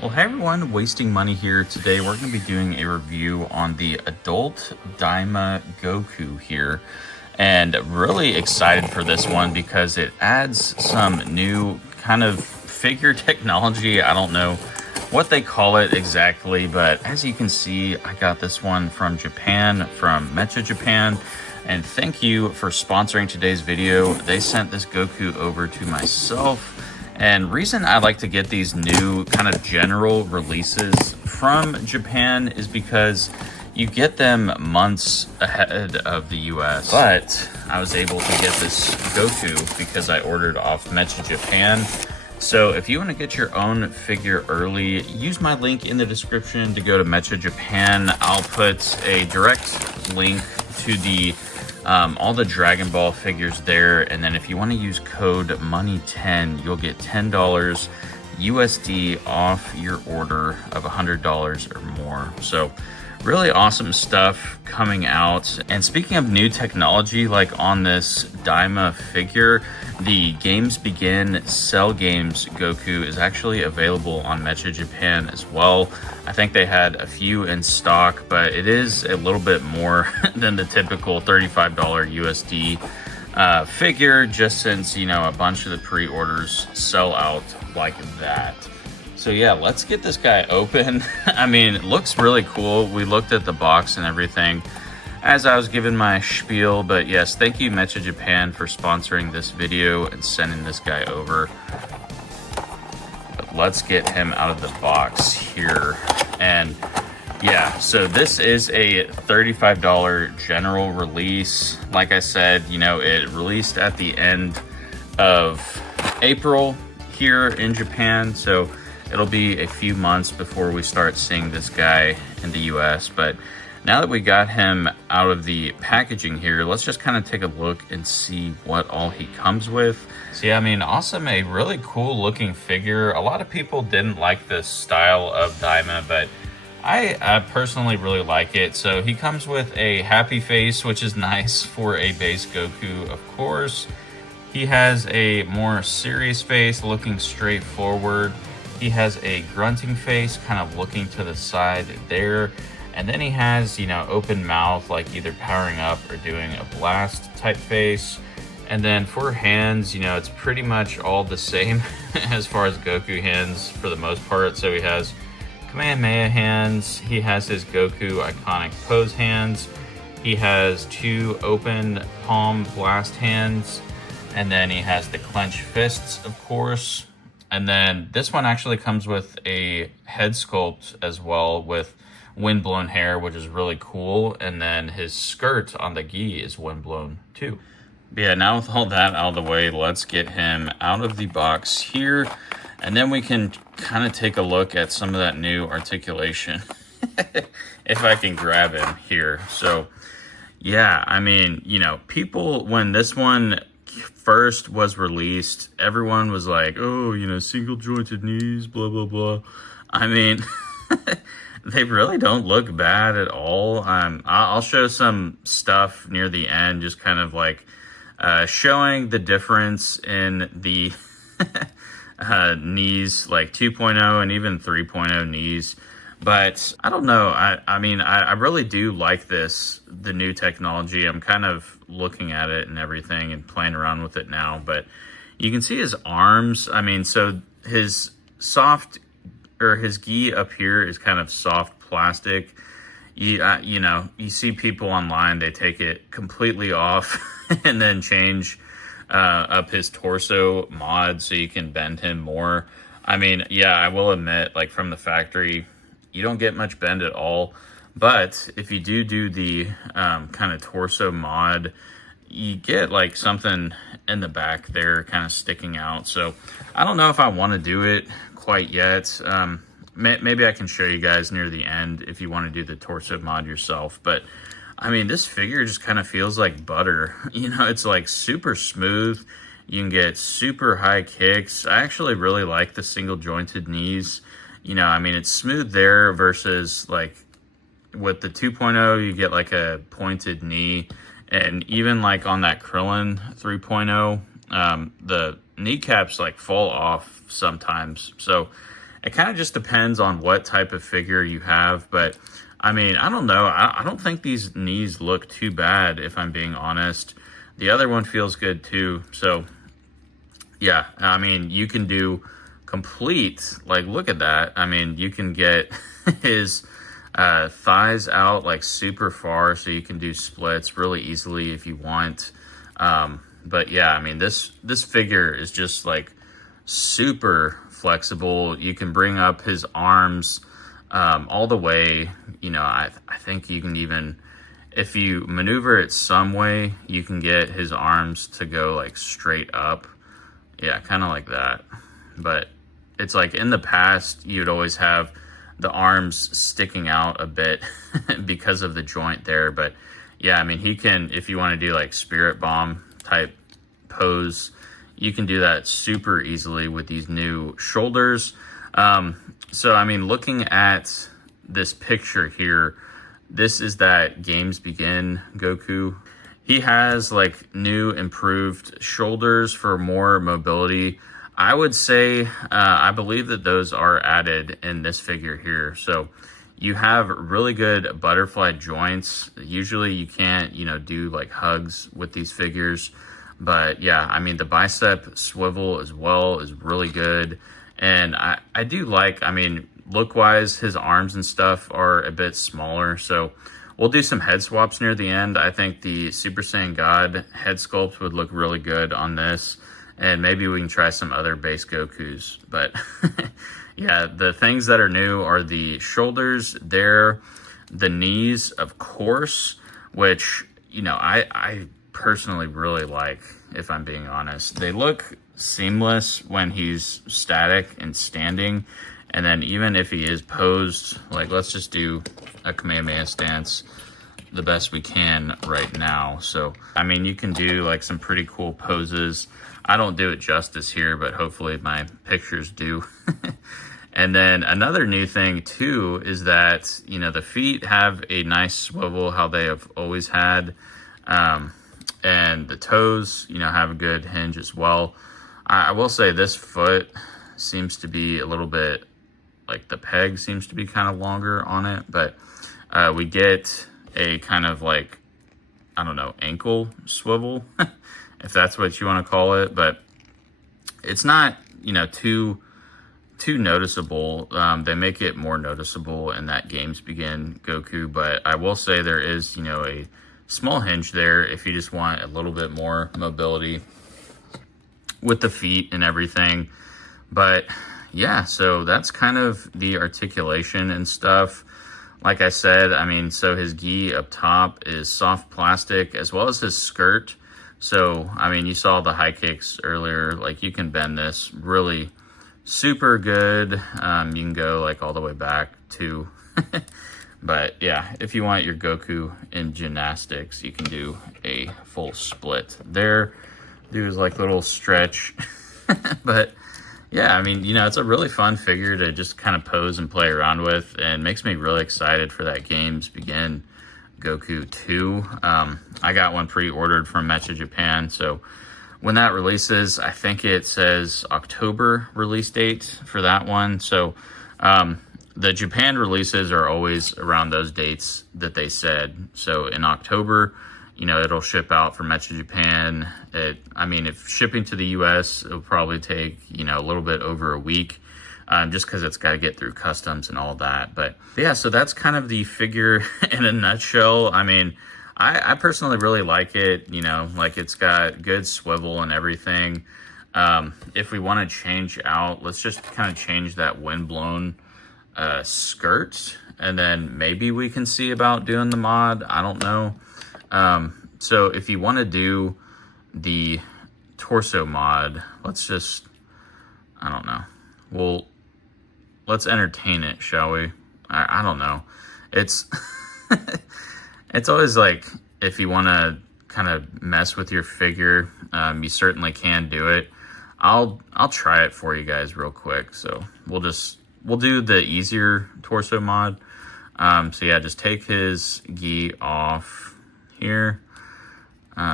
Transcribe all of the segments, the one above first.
Well, hey everyone, Wasting Money here. Today we're going to be doing a review on the adult Daima Goku here. And really excited for this one because it adds some new kind of figure technology. I don't know what they call it exactly, but as you can see, I got this one from Japan, from Mecha Japan. And thank you for sponsoring today's video. They sent this Goku over to myself. And reason I like to get these new kind of general releases from Japan is because you get them months ahead of the US. But I was able to get this Goku because I ordered off Mecha Japan. So if you want to get your own figure early, use my link in the description to go to Mecha Japan. I'll put a direct link to the all the Dragon Ball figures there, and then if you want to use code MONEY10, you'll get $10 USD off your order of $100 or more. So really awesome stuff coming out. And speaking of new technology, like on this Daima figure, the Games Begin Cell Games Goku is actually available on Mecha Japan as well. I think they had a few in stock, but it is a little bit more than the typical $35 USD figure, just since, you know, a bunch of the pre-orders sell out like that. So yeah, let's get this guy open. I mean, it looks really cool. We looked at the box and everything as I was giving my spiel, but yes, thank you Mecha Japan for sponsoring this video and sending this guy over. But let's get him out of the box here. And yeah, so this is a $35 general release. Like I said, you know, it released at the end of April here in Japan, so it'll be a few months before we start seeing this guy in the US. But now that we got him out of the packaging here, let's just kind of take a look and see what all he comes with. So yeah, I mean, awesome, a really cool looking figure. A lot of people didn't like this style of Daima, but I personally really like it. So he comes with a happy face, which is nice for a base Goku, of course. He has a more serious face, looking straight forward. He has a grunting face, kind of looking to the side there. And then he has, you know, open mouth, like either powering up or doing a blast type face. And then for hands, you know, it's pretty much all the same as far as Goku hands for the most part. So he has Kamehameha hands. He has his Goku iconic pose hands. He has two open palm blast hands. And then he has the clenched fists, of course. And then this one actually comes with a head sculpt as well with windblown hair, which is really cool. And then his skirt on the gi is windblown too. But yeah, now with all that out of the way, let's get him out of the box here. And then we can kind of take a look at some of that new articulation. If I can grab him here. So yeah, I mean, you know, people, when this one first was released, everyone was like, oh, you know, single jointed knees, blah, blah, blah. I mean, they really don't look bad at all. I'll show some stuff near the end, just kind of like showing the difference in the knees, like 2.0 and even 3.0 knees. But I don't know. I mean, I really do like this, the new technology. I'm kind of looking at it and everything and playing around with it now. But you can see his arms. I mean, so his soft, or his gi up here is kind of soft plastic. You know, you see people online, they take it completely off and then change up his torso mod so you can bend him more. I mean, yeah, I will admit, like from the factory, you don't get much bend at all. But if you do the kind of torso mod, you get like something in the back there kind of sticking out. So I don't know if I want to do it quite yet. Maybe I can show you guys near the end if you want to do the torso mod yourself. But I mean, this figure just kind of feels like butter. You know, it's like super smooth. You can get super high kicks. I actually really like the single jointed knees. You know, I mean, it's smooth there versus like with the 2.0, you get like a pointed knee. And even like on that Krillin 3.0, the kneecaps like fall off sometimes. So it kind of just depends on what type of figure you have. But I mean, I don't know. I don't think these knees look too bad, if I'm being honest. The other one feels good too. So yeah, I mean, you can do complete, like, look at that. I mean, you can get his thighs out like super far, so you can do splits really easily if you want. But yeah, I mean, this figure is just like super flexible. You can bring up his arms all the way. You know, I think you can even, if you maneuver it some way, you can get his arms to go like straight up. Yeah, kind of like that. But it's like in the past, you'd always have the arms sticking out a bit because of the joint there. But yeah, I mean, he can, if you want to do like spirit bomb type pose, you can do that super easily with these new shoulders. So, I mean, looking at this picture here, this is that Games Begin Goku. He has like new improved shoulders for more mobility. I would say, I believe that those are added in this figure here. So you have really good butterfly joints. Usually you can't, you know, do like hugs with these figures. But yeah, I mean, the bicep swivel as well is really good. And I do like, I mean, look-wise, his arms and stuff are a bit smaller. So we'll do some head swaps near the end. I think the Super Saiyan God head sculpt would look really good on this. And maybe we can try some other base Gokus. But yeah, the things that are new are the shoulders there, the knees, of course, which, you know, I personally really like, if I'm being honest. They look seamless when he's static and standing. And then even if he is posed, like, let's just do a Kamehameha stance the best we can right now. So, I mean, you can do like some pretty cool poses. I don't do it justice here, but hopefully my pictures do. And then another new thing too is that, you know, the feet have a nice swivel, how they have always had. And the toes, you know, have a good hinge as well. I will say this foot seems to be a little bit, like the peg seems to be kind of longer on it, but we get a kind of like, I don't know, ankle swivel, if that's what you want to call it, but it's not, you know, too noticeable. They make it more noticeable in that Games Begin Goku, but I will say there is, you know, a small hinge there if you just want a little bit more mobility with the feet and everything. But yeah, so that's kind of the articulation and stuff. Like I said, I mean, so his gi up top is soft plastic, as well as his skirt. So, I mean, you saw the high kicks earlier, like you can bend this really super good. You can go like all the way back too. But yeah, if you want your Goku in gymnastics, you can do a full split there. Do his like little stretch. But yeah, I mean, you know, it's a really fun figure to just kind of pose and play around with, and makes me really excited for that Games Begin Goku 2. I got one pre-ordered from Mecha Japan, so when that releases, I think it says October release date for that one. So the Japan releases are always around those dates that they said. So in October, you know, it'll ship out from Mecha Japan. I mean, if shipping to the US, it'll probably take, you know, a little bit over a week, just because it's got to get through customs and all that. But yeah, so that's kind of the figure in a nutshell. I mean, I personally really like it. You know, like it's got good swivel and everything. If we want to change out, let's just kind of change that windblown skirt, and then maybe we can see about doing the mod. I don't know. So if you want to do the torso mod, let's just, I don't know. Well, let's entertain it, shall we? I don't know. It's, it's always like, if you want to kind of mess with your figure, you certainly can do it. I'll try it for you guys real quick. So we'll do the easier torso mod. So yeah, just take his gi off here.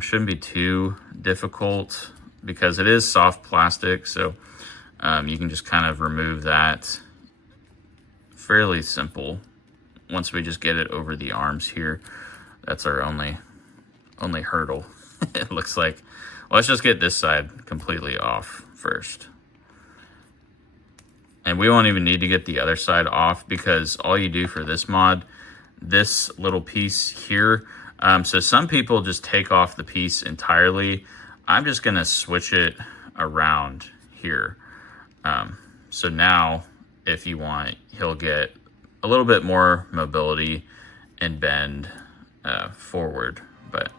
Shouldn't be too difficult because it is soft plastic, so you can just kind of remove that fairly simple. Once we just get it over the arms here, that's our only hurdle. It looks like. Well, let's just get this side completely off first. And we won't even need to get the other side off, because all you do for this mod, this little piece here, so some people just take off the piece entirely. I'm just gonna switch it around here. So now, if you want, he'll get a little bit more mobility and bend forward, but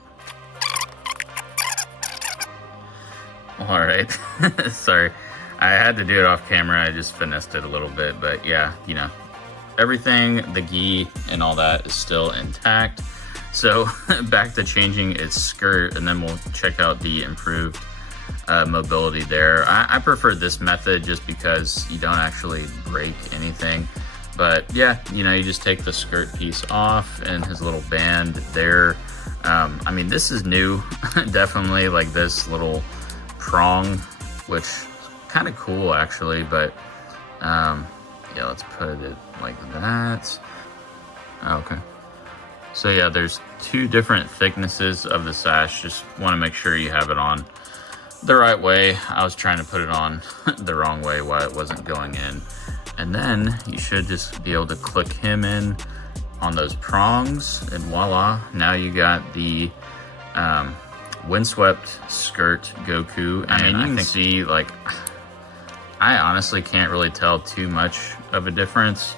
all right. Sorry, I had to do it off camera. I just finessed it a little bit, but yeah, you know, everything, the gi and all that is still intact. So back to changing its skirt, and then we'll check out the improved mobility there. I prefer this method just because you don't actually break anything. But yeah, you know, you just take the skirt piece off and his little band there. I mean, this is new, definitely, like this little prong, which is kind of cool actually, but yeah, let's put it like that. Okay. So yeah, there's two different thicknesses of the sash. Just want to make sure you have it on the right way. I was trying to put it on the wrong way while it wasn't going in. And then you should just be able to click him in on those prongs, and voila, now you got the windswept skirt Goku. I mean, you can see, like, I honestly can't really tell too much of a difference,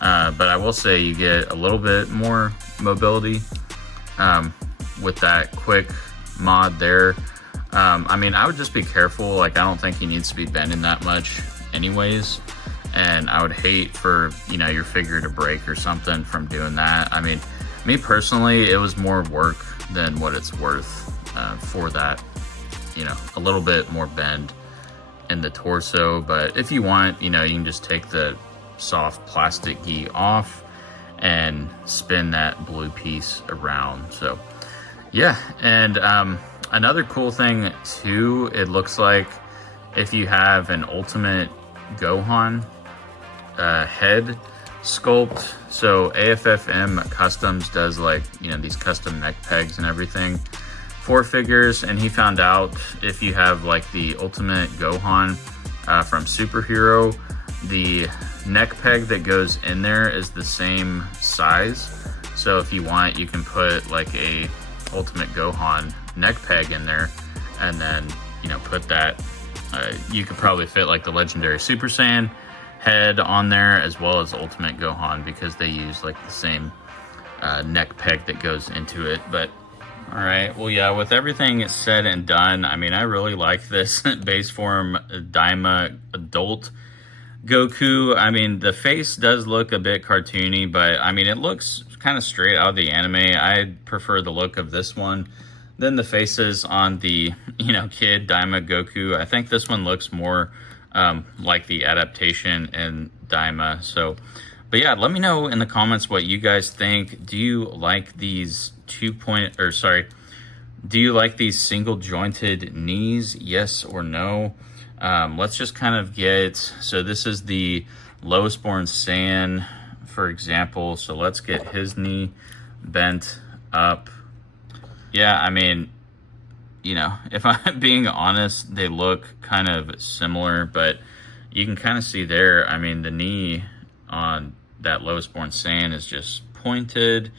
but I will say you get a little bit more mobility with that quick mod there. I mean, I would just be careful. Like, I don't think you need speed bending that much anyways. And I would hate for, you know, your figure to break or something from doing that. I mean, me personally, it was more work than what it's worth for that, you know, a little bit more bend in the torso. But if you want, you know, you can just take the soft plastic gi off and spin that blue piece around. So yeah, and another cool thing too, it looks like if you have an Ultimate Gohan head sculpt, so AFFM Customs does, like, you know, these custom neck pegs and everything for figures, and he found out if you have like the Ultimate Gohan from Superhero, the neck peg that goes in there is the same size. So if you want, you can put like a Ultimate Gohan neck peg in there, and then, you know, put that, you could probably fit like the legendary Super Saiyan head on there, as well as Ultimate Gohan, because they use like the same neck peg that goes into it. But all right, well, yeah, with everything said and done, I mean, I really like this base form Daima adult Goku. I mean, the face does look a bit cartoony, but I mean, it looks kind of straight out of the anime. I prefer the look of this one than the faces on the, you know, kid Daima Goku. I think this one looks more like the adaptation in Daima. So, but yeah, let me know in the comments what you guys think. Do you like these do you like these single jointed knees? Yes or no? Let's just kind of get, so this is the lowest born Saiyan, for example. So let's get his knee bent up. Yeah, I mean, you know, if I'm being honest, they look kind of similar, but you can kind of see there, I mean, the knee on that lowest born Saiyan is just pointed.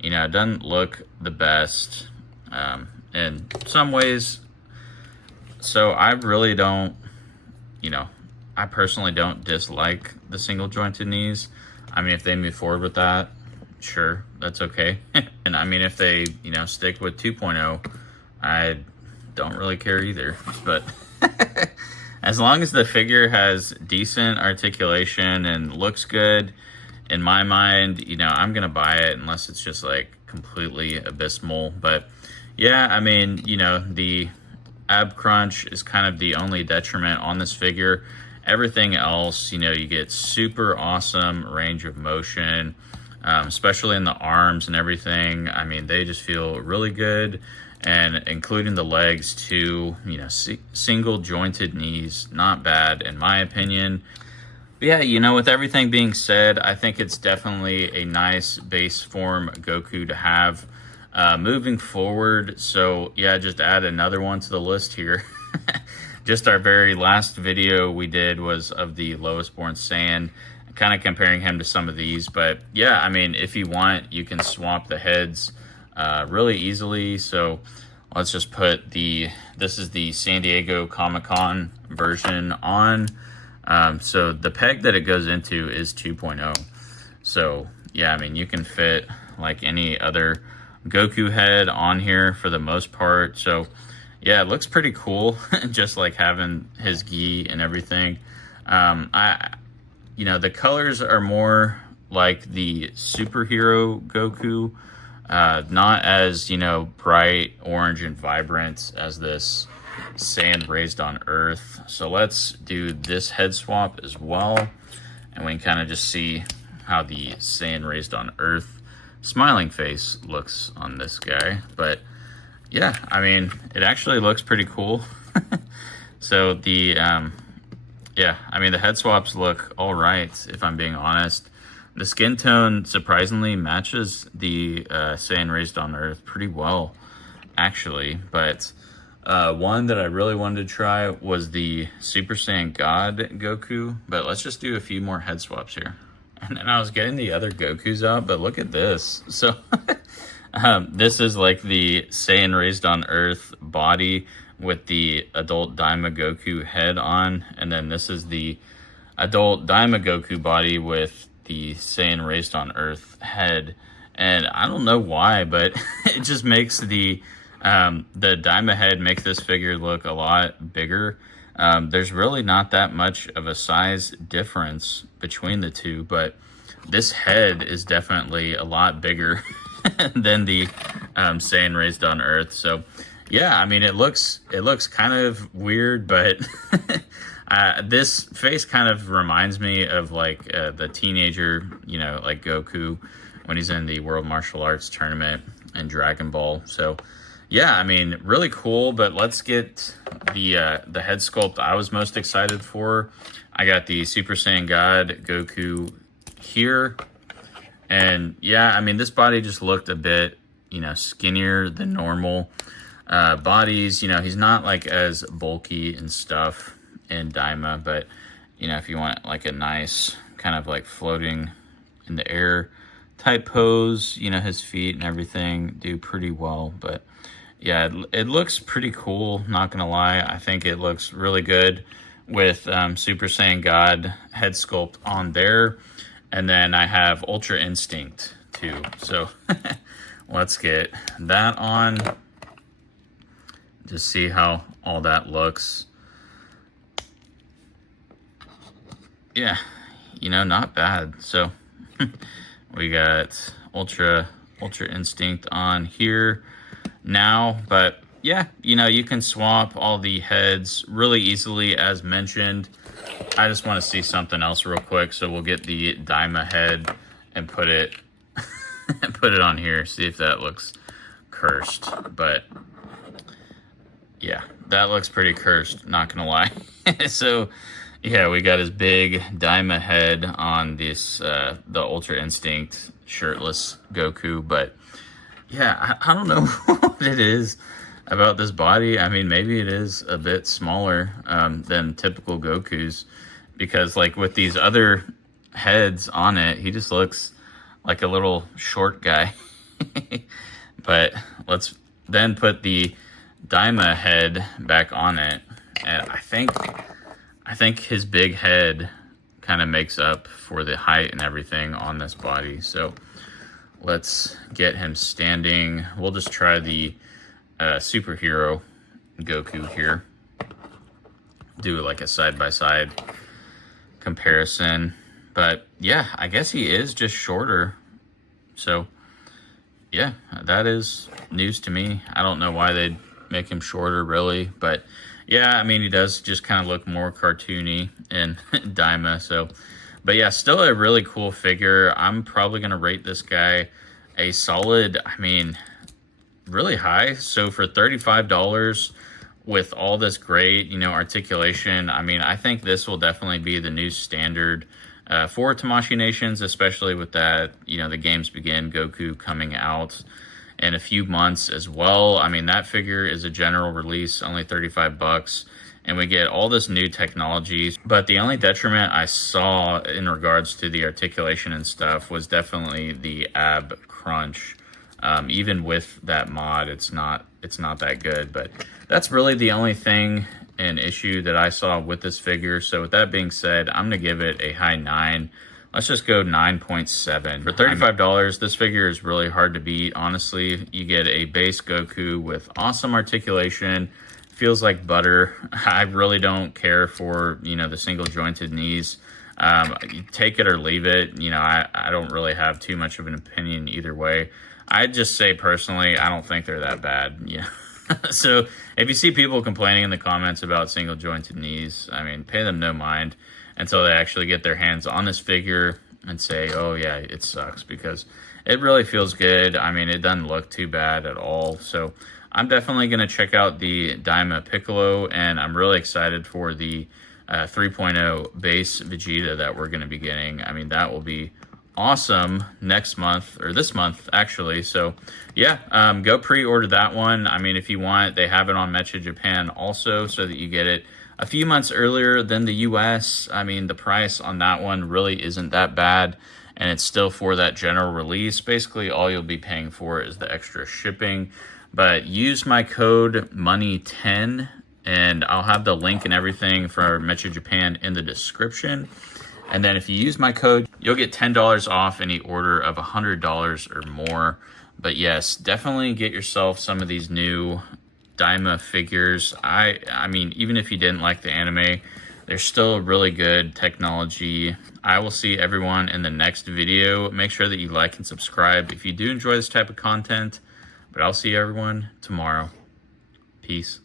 You know, it doesn't look the best in some ways. So I really don't, you know, I personally don't dislike the single jointed knees. I mean, if they move forward with that, sure, that's okay. And I mean, if they, you know, stick with 2.0, I don't really care either. But as long as the figure has decent articulation and looks good, in my mind, you know, I'm gonna buy it unless it's just like completely abysmal. But yeah, I mean, you know, the ab crunch is kind of the only detriment on this figure. Everything else, you know, you get super awesome range of motion, especially in the arms and everything. I mean, they just feel really good, and including the legs too, you know, single jointed knees, not bad in my opinion. Yeah, you know, with everything being said, I think it's definitely a nice base form Goku to have moving forward. So, yeah, just add another one to the list here. Just our very last video we did was of the lowest born Saiyan, kind of comparing him to some of these. But, yeah, I mean, if you want, you can swap the heads really easily. So, let's just put this is the San Diego Comic-Con version on. So the peg that it goes into is 2.0. So yeah, I mean, you can fit like any other Goku head on here for the most part. So yeah, it looks pretty cool, just like having his gi and everything. You know, the colors are more like the superhero Goku, not as, you know, bright orange and vibrant as this Sand Raised on Earth. So let's do this head swap as well, and we can kind of just see how the Sand Raised on Earth smiling face looks on this guy. But yeah, I mean, it actually looks pretty cool. So the yeah, I mean, the head swaps look all right, if I'm being honest. The skin tone surprisingly matches the Saiyan Raised on Earth pretty well, actually. But one that I really wanted to try was the Super Saiyan God Goku. But let's just do a few more head swaps here. And then I was getting the other Gokus out, but look at this. So this is like the Saiyan Raised on Earth body with the adult Daima Goku head on. And then this is the adult Daima Goku body with the Saiyan Raised on Earth head. And I don't know why, but it just makes the Daima head make this figure look a lot bigger. There's really not that much of a size difference between the two, but this head is definitely a lot bigger than the Saiyan Raised on Earth. So yeah, I mean, it looks kind of weird, but this face kind of reminds me of like the teenager, you know, like Goku when he's in the World Martial Arts Tournament in Dragon Ball. So yeah, I mean, really cool. But let's get the head sculpt I was most excited for. I got the Super Saiyan God Goku here, and yeah, I mean, this body just looked a bit, you know, skinnier than normal bodies. You know, he's not like as bulky and stuff in Daima, but you know, if you want like a nice kind of like floating in the air type pose, you know, his feet and everything do pretty well. But yeah, it looks pretty cool, not gonna lie. I think it looks really good with Super Saiyan God head sculpt on there. And then I have Ultra Instinct too. So let's get that on. Just see how all that looks. Yeah, you know, not bad. So we got Ultra Instinct on here now. But yeah, you know, you can swap all the heads really easily as mentioned. I just want to see something else real quick, so we'll get the Daima head and put it put it on here, see if that looks cursed. But yeah, that looks pretty cursed, not gonna lie. So yeah, we got his big Daima head on this the Ultra Instinct shirtless Goku. But yeah, I don't know what it is about this body. I mean, maybe it is a bit smaller than typical Goku's, because like with these other heads on it, he just looks like a little short guy. But let's then put the Daima head back on it, and I think his big head kind of makes up for the height and everything on this body. So let's get him standing. We'll just try the superhero Goku here. Do like a side-by-side comparison. But yeah, I guess he is just shorter. So yeah, that is news to me. I don't know why they'd make him shorter really, but yeah, I mean, he does just kind of look more cartoony in Daima. So, but yeah, still a really cool figure. I'm probably going to rate this guy a solid, I mean, really high. So for $35, with all this great, you know, articulation, I mean, I think this will definitely be the new standard for Tamashii Nations, especially with that, you know, the games begin Goku coming out in a few months as well. I mean, that figure is a general release, only 35 bucks, and we get all this new technology. But the only detriment I saw in regards to the articulation and stuff was definitely the ab crunch. Even with that mod, it's not that good. But that's really the only thing and issue that I saw with this figure. So with that being said, I'm gonna give it a high 9. Let's just go 9.7. For $35, this figure is really hard to beat, honestly. You get a base Goku with awesome articulation, feels like butter. I really don't care for, you know, the single jointed knees. Take it or leave it. You know, I don't really have too much of an opinion either way. I'd just say personally, I don't think they're that bad. Yeah. So if you see people complaining in the comments about single jointed knees, I mean, pay them no mind until they actually get their hands on this figure and say, oh yeah, it sucks, because it really feels good. I mean, it doesn't look too bad at all. So I'm definitely going to check out the Daima Piccolo, and I'm really excited for the 3.0 base Vegeta that we're going to be getting. I mean, that will be awesome next month, or this month actually. So yeah, go pre-order that one. I mean, if you want, they have it on Mecha Japan also, so that you get it a few months earlier than the US. I mean, the price on that one really isn't that bad, and it's still for that general release. Basically, all you'll be paying for is the extra shipping. But use my code MONEY10, and I'll have the link and everything for Mecha Japan in the description. And then if you use my code, you'll get $10 off any order of $100 or more. But yes, definitely get yourself some of these new Daima figures. I mean, even if you didn't like the anime, they're still really good technology. I will see everyone in the next video. Make sure that you like and subscribe if you do enjoy this type of content. But I'll see everyone tomorrow. Peace.